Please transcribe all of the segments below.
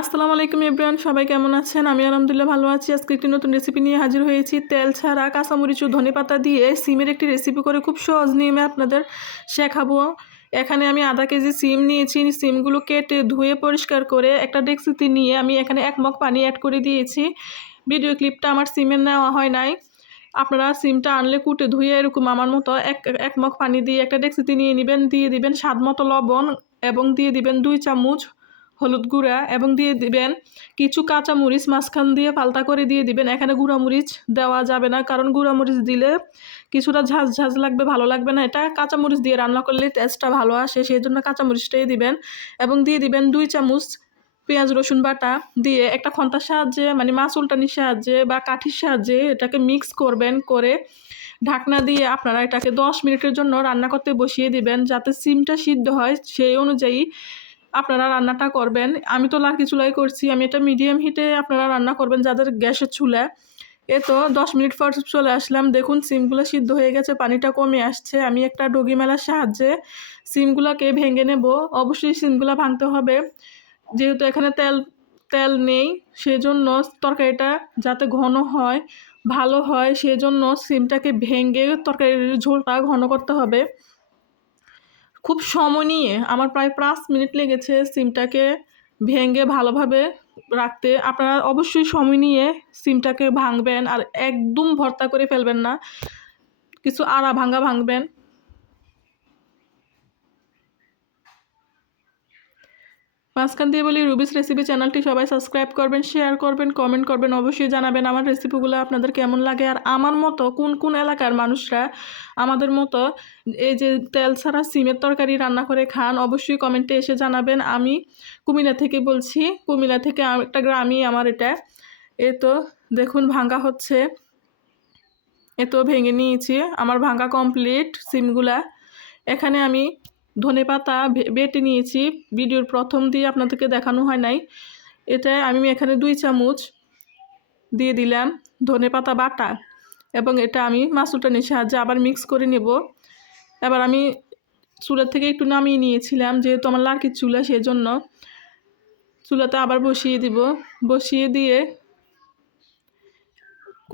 আসসালামু আলাইকুম এভরিওয়ান, সবাই কেমন আছেন? আমি আলহামদুলিল্লাহ ভালো আছি। আজকে একটি নতুন রেসিপি নিয়ে হাজির হয়েছি। তেল ছাড়া কাঁচামরিচ ও ধনে পাতা দিয়ে সিমের একটি রেসিপি করে খুব সহজ নিয়মে আপনাদের শেখাবো। এখানে আমি আধা কেজি সিম নিয়েছি। সিমগুলো কেটে ধুয়ে পরিষ্কার করে একটা ডেক্সিতে নিয়ে আমি এখানে এক মগ পানি অ্যাড করে দিয়েছি। ভিডিও ক্লিপটা আমার সিমের নেওয়া হয় নাই। আপনারা সিমটা আনলে কুটে ধুয়ে এরকম আমার মতো এক এক মগ পানি দিয়ে একটা ডেক্সিতে নিয়ে নেবেন। দিয়ে দিবেন স্বাদ মতো লবণ এবং দিয়ে দিবেন দুই চামচ হলুদ গুঁড়া এবং দিয়ে দিবেন কিছু কাঁচা মরিচ মাঝখান দিয়ে পাল্টা করে দিয়ে দিবেন। এখানে গুঁড়া মরিচ দেওয়া যাবে না, কারণ গুঁড়া মরিচ দিলে কিছুটা ঝাঁঝ ঝাঁঝ লাগবে, ভালো লাগবে না। এটা কাঁচা মরিচ দিয়ে রান্না করলে টেস্টটা ভালো আসে সেই জন্য কাঁচা মরিচটাই দিবেন এবং দিয়ে দিবেন দুই চামচ পেঁয়াজ রসুন বাটা দিয়ে একটা খন্তার সাহায্যে মানে মাছ উল্টানির সাহায্যে বা কাঠির সাহায্যে এটাকে মিক্স করবেন করে ঢাকনা দিয়ে আপনারা এটাকে দশ মিনিটের জন্য রান্না করতে বসিয়ে দিবেন, যাতে সিমটা সিদ্ধ হয়। সেই অনুযায়ী আপনারা রান্নাটা করবেন। আমি তো লাকি চুলাই করছি। আমি এটা মিডিয়াম হিটে আপনারা রান্না করবেন যাদের গ্যাসের চুলা। এ তো দশ মিনিট পর চলে আসলাম। দেখুন, সিমগুলো সিদ্ধ হয়ে গেছে, পানিটা কমে আসছে। আমি একটা ডগি মেলার সাহায্যে সিমগুলোকে ভেঙে নেব। অবশ্যই সিমগুলো ভাঙতে হবে। যেহেতু এখানে তেল তেল নেই, সেজন্য তরকারিটা যাতে ঘন হয়, ভালো হয়, সেজন্য সিমটাকে ভেঙে তরকারির ঝোলটা ঘন করতে হবে। খুব সময় নিয়ে আমার প্রায় পাঁচ মিনিট লেগেছে সিমটাকে ভেঙে ভালোভাবে রাখতে। আপনারা অবশ্যই সময় নিয়ে সিমটাকে ভাঙবেন আর একদম ভর্তা করে ফেলবেন না। কিছু আড়া ভাঙা ভাঙবেন। মাঝখান দিয়ে বলি রুবিস রেসিপি চ্যানেলটি সবাই সাবস্ক্রাইব করবেন শেয়ার করবেন কমেন্ট করবেন, অবশ্যই জানাবেন আমার রেসিপিগুলো আপনাদের কেমন লাগে। আর আমার মতো কোন কোন এলাকার মানুষরা আমাদের মতো এই যে তেল ছাড়া সিমের তরকারি রান্না করে খান, অবশ্যই কমেন্টে এসে জানাবেন। আমি কুমিল্লা থেকে বলছি, কুমিল্লা থেকে একটা গ্রামই আমার এটা। এ তো দেখুন ভাঙ্গা হচ্ছে। এ তো ভেঙে নিয়েছি। আমার ভাঙ্গা কমপ্লিট সিমগুলা। এখানে আমি ধনে পাতা বেটে নিয়েছি। ভিডিওর প্রথম দিয়ে আপনাদেরকে দেখানো হয় নাই। এটা আমি এখানে দুই চামচ দিয়ে দিলাম ধনে পাতা বাটা এবং এটা আমি মাসুটানির সাহায্যে আবার মিক্স করে নেব। এবার আমি চুলা থেকে একটু নামিয়ে নিয়েছিলাম, যেহেতু আমার লার্কির চুলা, সেজন্য চুলাতে আবার বসিয়ে দিব। বসিয়ে দিয়ে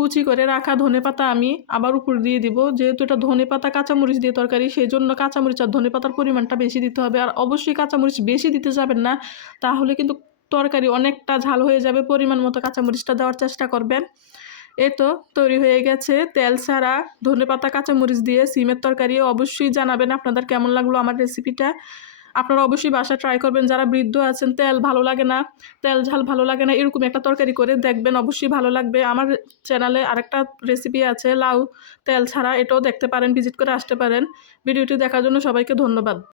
কুচি করে রাখা ধনে পাতা আমি আবার উপর দিয়ে দিব। যেহেতু এটা ধনে পাতা কাঁচামরিচ দিয়ে তরকারি সেই জন্য কাঁচামরিচ আর ধনে পাতার পরিমাণটা বেশি দিতে হবে। আর অবশ্যই কাঁচামরিচ বেশি দিতে যাবেন না, তাহলে কিন্তু তরকারি অনেকটা ঝাল হয়ে যাবে। পরিমাণ মতো কাঁচামরিচটা দেওয়ার চেষ্টা করবেন। এ তো তৈরি হয়ে গেছে। তেল ছাড়া ধনে পাতা, কাঁচামরিচ দিয়ে সিমের তরকারি অবশ্যই জানাবেন আপনাদের কেমন লাগল আমার রেসিপিটা আপনারা অবশ্যই বাসা ট্রাই করবেন। যারা বৃদ্ধ আছেন, তেল ভালো লাগে না, তেল ঝাল ভালো লাগে না, এরকম একটা তরকারি করে দেখবেন অবশ্যই ভালো লাগবে। আমার চ্যানেলে আরেকটা রেসিপি আছে, লাউ তেল ছাড়া, এটাও দেখতে পারেন ভিজিট করে আসতে পারেন। ভিডিওটি দেখার জন্য সবাইকে ধন্যবাদ।